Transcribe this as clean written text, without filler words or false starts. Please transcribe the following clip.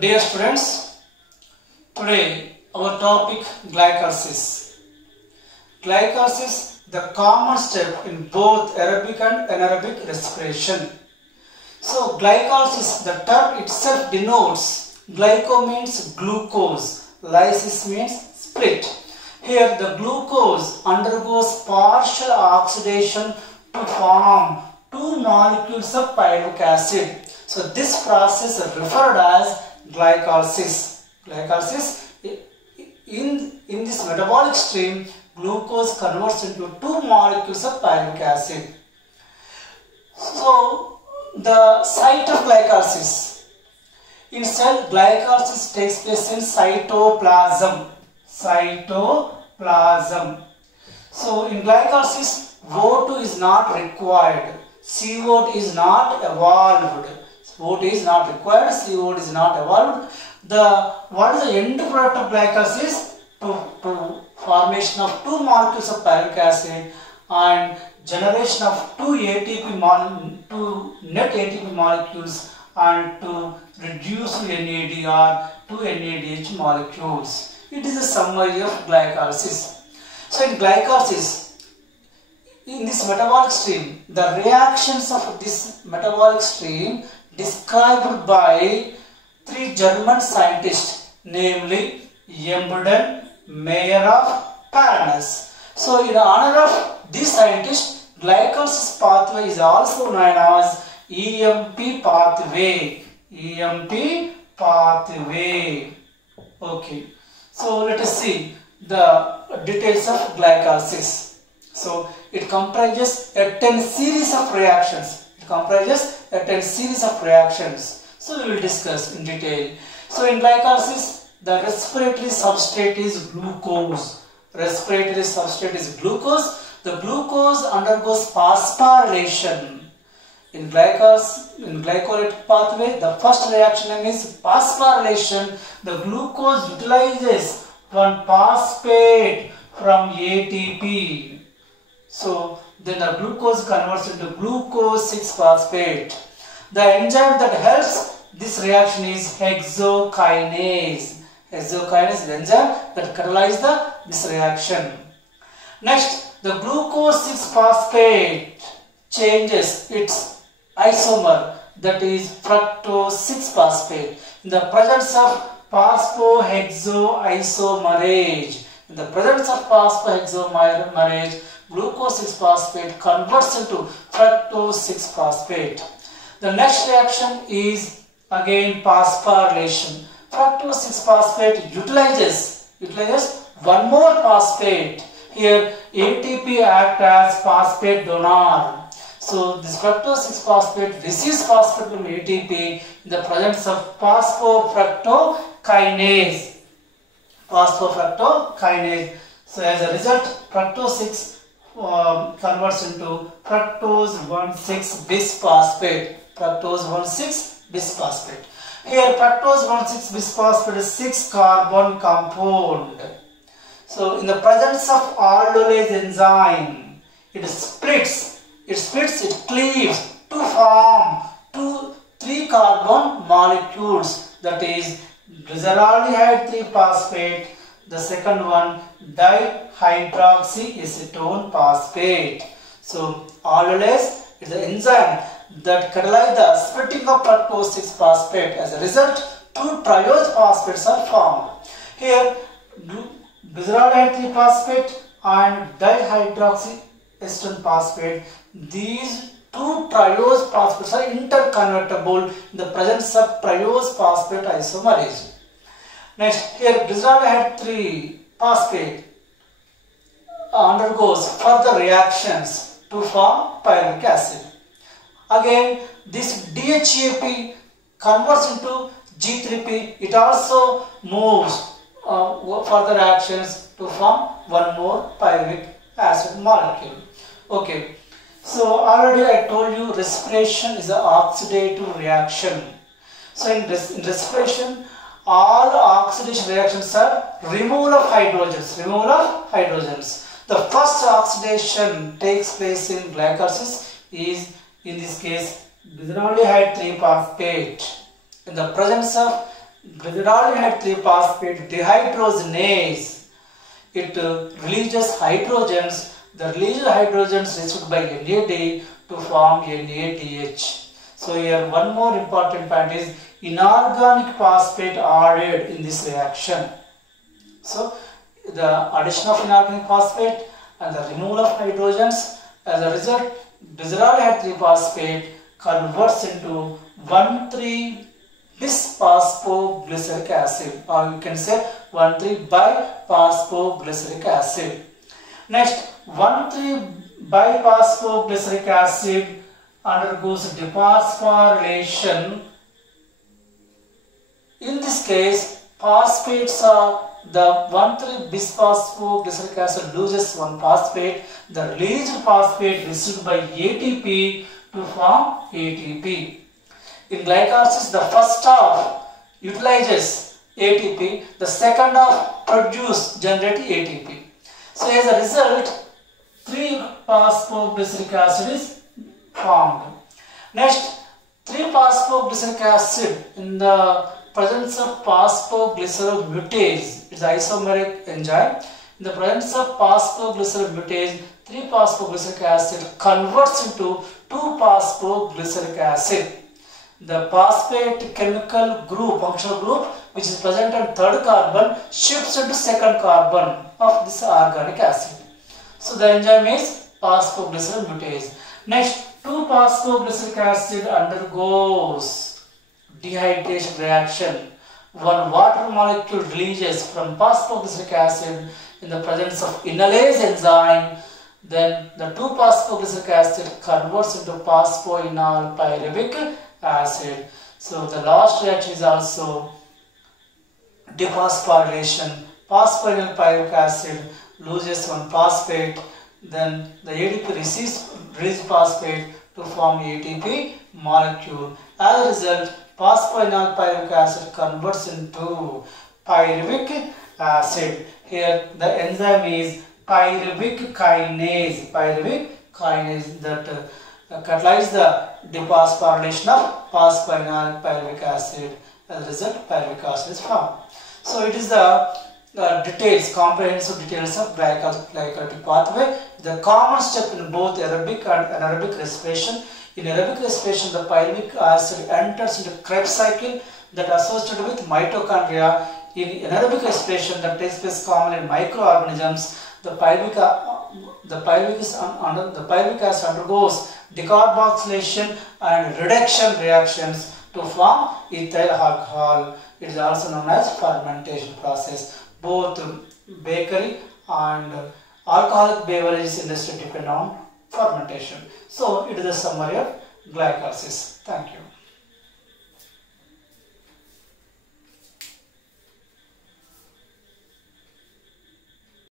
Dear students, today our topic glycolysis. Glycolysis, the common step in both aerobic and anaerobic respiration. So glycolysis, the term itself denotes glyco means glucose, lysis means split. Here the glucose undergoes partial oxidation to form two molecules of pyruvic acid. So this process is referred as glycolysis. Glycolysis, in this metabolic stream, glucose converts into two molecules of pyruvic acid. So the site of glycolysis. In cell, glycolysis takes place in cytoplasm. Cytoplasm. So in glycolysis, O2 is not required. CO2 is not evolved. O2 is not required. CO2 is not evolved. What is the end product of glycolysis? To formation of two molecules of pyruvic acid and generation of two net ATP molecules and to reduce NAD or two NADH molecules. It is a summary of glycolysis. So in glycolysis, in this metabolic stream, the reactions of this metabolic stream described by three German scientists, namely Embden, Mayer of Paranus. So in honor of this scientist, glycolysis pathway is also known as EMP pathway. EMP pathway. Okay. So let us see the details of glycolysis. So it comprises a 10 series of reactions. So we will discuss in detail. So in glycolysis, the respiratory substrate is glucose. The glucose undergoes phosphorylation. In glycolytic pathway, the first reaction name is phosphorylation. The glucose utilizes one phosphate from ATP. So then the glucose converts into glucose 6-phosphate. The enzyme that helps this reaction is hexokinase. Hexokinase is the enzyme that catalyzes this reaction. Next, the glucose 6-phosphate changes its isomer, that is fructose 6-phosphate, in the presence of phosphohexoisomerase. In the presence of phosphohexoisomerase, glucose 6-phosphate converts into fructose 6-phosphate. The next reaction is again phosphorylation. Fructose 6-phosphate utilizes one more phosphate. Here ATP acts as phosphate donor. So this fructose 6-phosphate receives phosphate from ATP in the presence of phosphofructokinase. So as a result, fructose 6 converts into fructose 1,6-bisphosphate. Here fructose 1,6-bisphosphate is 6-carbon compound. So in the presence of aldolase enzyme, it cleaves to form 3-carbon molecules, that is glyceraldehyde 3-phosphate, the second one dihydroxyacetone phosphate. So aldolase is the enzyme that catalyzes the splitting of fructose 6-phosphate. As a result, two triose phosphates are formed. Here glyceraldehyde 3-phosphate and dihydroxyacetone phosphate, these two triose phosphates are interconvertible in the presence of triose phosphate isomerase. Next, here glyceraldehyde 3-phosphate undergoes further reactions to form pyruvic acid. Again, this DHEAP converts into G3P. It also moves further actions to form one more pyruvic acid molecule. Okay. So already I told you respiration is an oxidative reaction. So in respiration, all oxidation reactions are removal of hydrogens. The first oxidation takes place in glycolysis is, in this case, glyceraldehyde 3-phosphate. In the presence of glyceraldehyde 3-phosphate dehydrogenase. It releases hydrogens. The released hydrogens reached by NAD to form NADH. So here one more important point is inorganic phosphate added in this reaction. So the addition of inorganic phosphate and the removal of hydrogens, as a result, glyceraldehyde 3-phosphate converts into 1,3-bisphosphoglyceric acid, or you can say 1,3-biphosphoglyceric acid. Next, 1,3-biphosphoglyceric acid undergoes dephosphorylation. In this case, phosphates are the 1,3-bisphosphoglyceric acid loses one phosphate. The released phosphate received by ATP to form ATP. In glycolysis, the first half utilizes ATP, the second half generate ATP. So as a result, 3-phosphoglyceric acid is formed. Next, 3-phosphoglyceric acid in the presence of phosphoglyceromutase, it's isomeric enzyme. In the presence of phosphoglyceromutase, 3-phosphoglyceric acid converts into 2-phosphoglyceric acid. The phosphate chemical group, functional group, which is present on third carbon, shifts into second carbon of this organic acid. So the enzyme is phosphoglyceromutase. Next, 2-phosphoglyceric acid undergoes dehydration reaction. One water molecule releases from phosphoglyceric acid in the presence of enolase enzyme. Then the 2-phosphoglyceric acid converts into phosphoenol pyruvic acid. So the last reaction is also dephosphorylation. Phosphoenol pyruvic acid loses one phosphate. Then the ADP receives released phosphate to form ATP molecule. As a result, phosphoenol pyruvic acid converts into pyruvic acid. Here the enzyme is pyruvic kinase. Pyruvic kinase that catalyzes the dephosphorylation of phosphoenol pyruvic acid. As a result, pyruvic acid is formed. So it is the details, comprehensive details of glycolytic pathway. The common step in both aerobic and anaerobic respiration. In aerobic respiration, the pyruvic acid enters into Krebs cycle that associated with mitochondria. In anaerobic respiration that takes place commonly in microorganisms, the pyruvic acid undergoes decarboxylation and reduction reactions to form ethyl alcohol. It is also known as fermentation process. Both bakery and alcoholic beverages industry depend on fermentation. So it is a summary of glycolysis. Thank you.